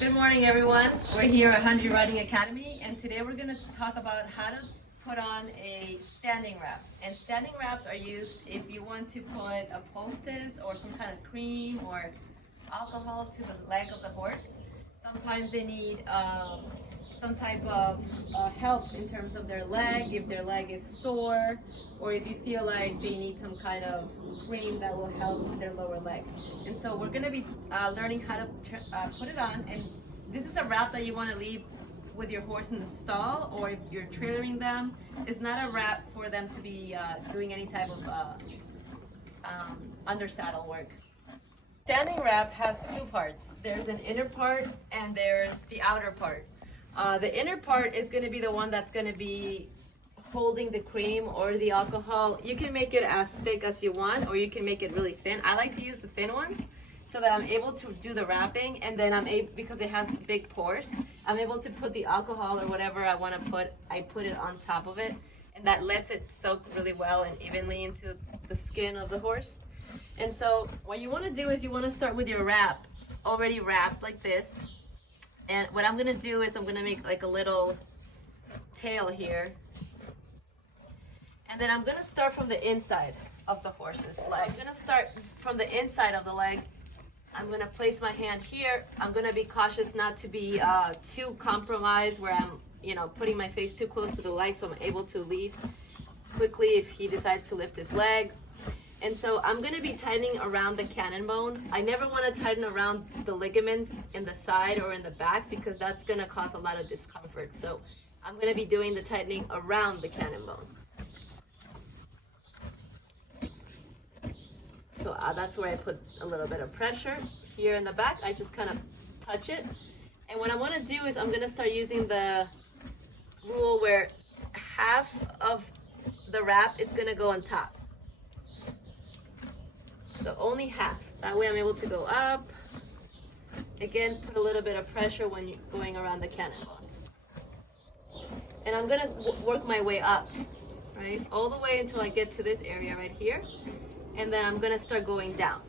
Good morning, everyone. We're here at Hundred Riding Academy, and today we're going to talk about how to put on a standing wrap. And standing wraps are used if you want to put a poultice or some kind of cream or alcohol to the leg of the horse. Sometimes they need some type of help in terms of their leg, if their leg is sore, or if you feel like they need some kind of cream that will help their lower leg. And so we're going to be learning how to put it on. And this is a wrap that you want to leave with your horse in the stall, or if you're trailering them. It's not a wrap for them to be doing any type of under saddle work. Standing wrap has two parts. There's an inner part and there's the outer part. The inner part is going to be the one that's going to be holding the cream or the alcohol. You can make it as thick as you want, or you can make it really thin. I like to use the thin ones so that I'm able to do the wrapping, and then because it has big pores, I'm able to put the alcohol or whatever I want to put, I put it on top of it, and that lets it soak really well and evenly into the skin of the horse. And so what you want to do is you want to start with your wrap already wrapped like this. And what I'm going to do is I'm going to make like a little tail here. And then I'm going to start from the inside of the horse's leg. I'm going to start from the inside of the leg. I'm going to place my hand here. I'm going to be cautious not to be too compromised where I'm, putting my face too close to the leg, so I'm able to leave quickly if he decides to lift his leg. And so I'm going to be tightening around the cannon bone. I never want to tighten around the ligaments in the side or in the back because that's going to cause a lot of discomfort. So I'm going to be doing the tightening around the cannon bone. So that's where I put a little bit of pressure. Here in the back, I just kind of touch it. And what I want to do is I'm going to start using the rule where half of the wrap is going to go on top. So only half. That way I'm able to go up. Again, put a little bit of pressure when you're going around the cannon bone. And I'm going to work my way up, right? All the way until I get to this area right here. And then I'm going to start going down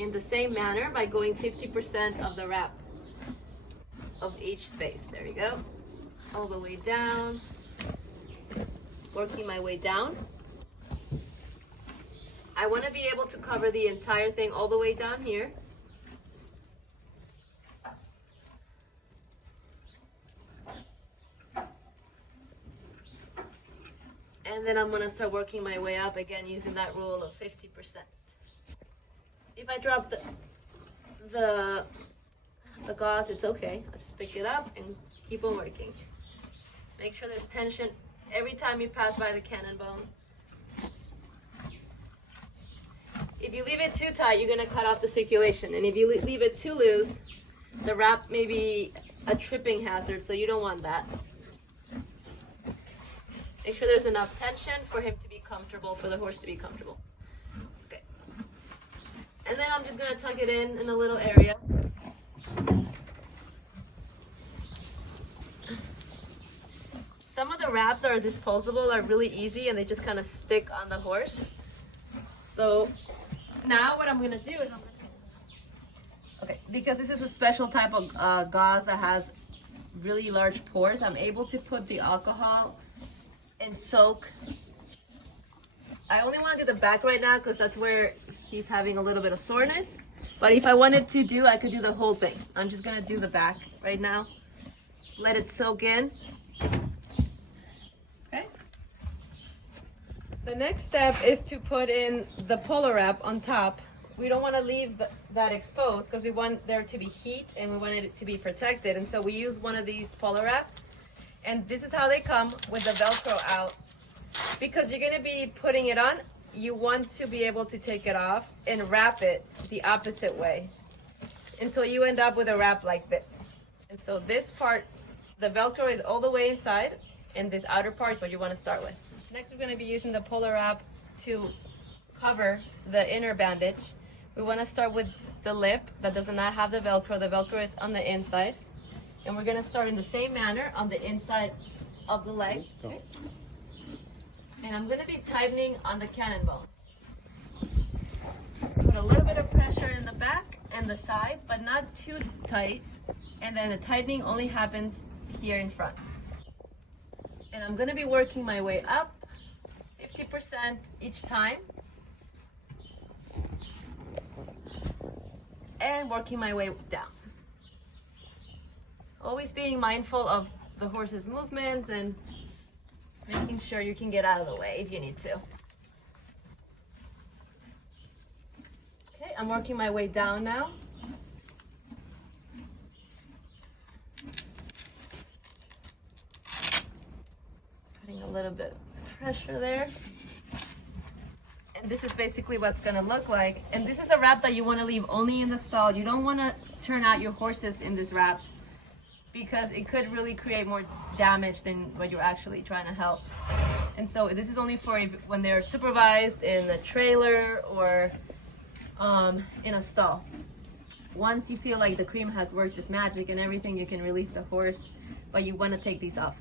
in the same manner by going 50% of the wrap of each space. There you go. All the way down. Working my way down. I want to be able to cover the entire thing all the way down here. And then I'm going to start working my way up again using that rule of 50%. If I drop the gauze, it's okay. I'll just pick it up and keep on working. Make sure there's tension every time you pass by the cannon bone. If you leave it too tight, you're going to cut off the circulation. And if you leave it too loose, the wrap may be a tripping hazard, so you don't want that. Make sure there's enough tension for him to be comfortable, for the horse to be comfortable. Okay. And then I'm just going to tuck it in a little area. Some of the wraps that are disposable are really easy and they just kind of stick on the horse. So now what I'm going to do is because this is a special type of gauze that has really large pores, I'm able to put the alcohol and soak. I only want to do the back right now because that's where he's having a little bit of soreness. But if I wanted to I could do the whole thing. I'm just going to do the back right now. Let it soak in. Okay. The next step is to put in the polo wrap on top. We don't want to leave that exposed because we want there to be heat and we want it to be protected. And so we use one of these polo wraps. And this is how they come with the Velcro out. Because you're going to be putting it on, you want to be able to take it off and wrap it the opposite way until you end up with a wrap like this. And so this part, the Velcro is all the way inside, and this outer part is what you want to start with. Next, we're going to be using the polo wrap to cover the inner bandage. We want to start with the lip that does not have the Velcro. The Velcro is on the inside. And we're going to start in the same manner on the inside of the leg. Okay. And I'm going to be tightening on the cannon bone. Put a little bit of pressure in the back and the sides, but not too tight. and then the tightening only happens here in front. And I'm gonna be working my way up 50% each time, and working my way down. Always being mindful of the horse's movements and making sure you can get out of the way if you need to. Okay, I'm working my way down now. Putting a little bit of pressure there. And this is basically what's gonna look like. And this is a wrap that you wanna leave only in the stall. You don't wanna turn out your horses in these wraps because it could really create more damage than what you're actually trying to help. And so this is only for when they're supervised in a trailer or in a stall. Once you feel like the cream has worked its magic and everything, you can release the horse, but you want to take these off.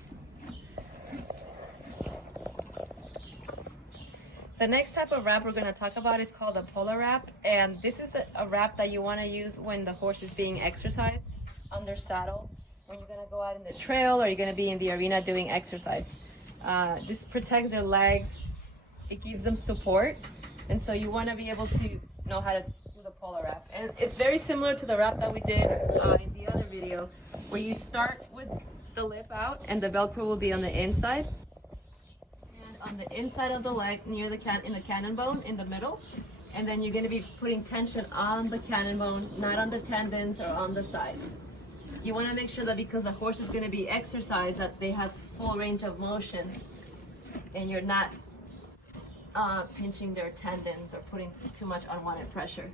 The next type of wrap we're going to talk about is called a polo wrap, and this is a wrap that you want to use when the horse is being exercised under saddle, when you're going to go out in the trail or you're going to be in the arena doing exercise. This protects their legs, it gives them support, and so you want to be able to know how to do the polo wrap. And it's very similar to the wrap that we did in the other video, where you start with the lip out and the Velcro will be on the inside. On the inside of the leg near the in the cannon bone in the middle, and then you're going to be putting tension on the cannon bone, not on the tendons or on the sides. You want to make sure that because the horse is going to be exercised, that they have full range of motion and you're not pinching their tendons or putting too much unwanted pressure.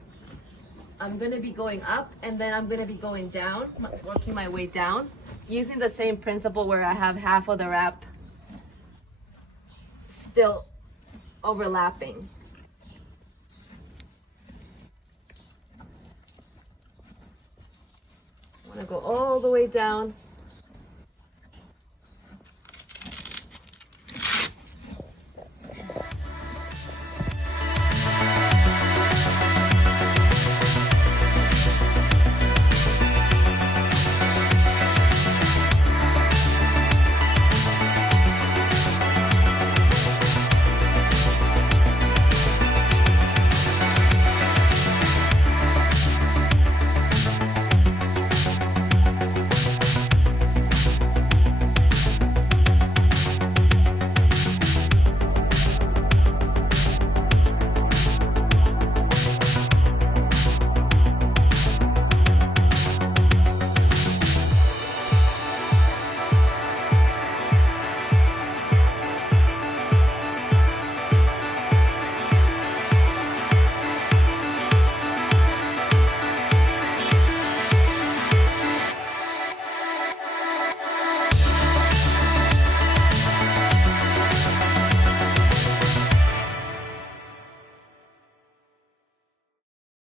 I'm going to be going up and then I'm going to be going down, working my way down using the same principle where I have half of the wrap still overlapping. I want to go all the way down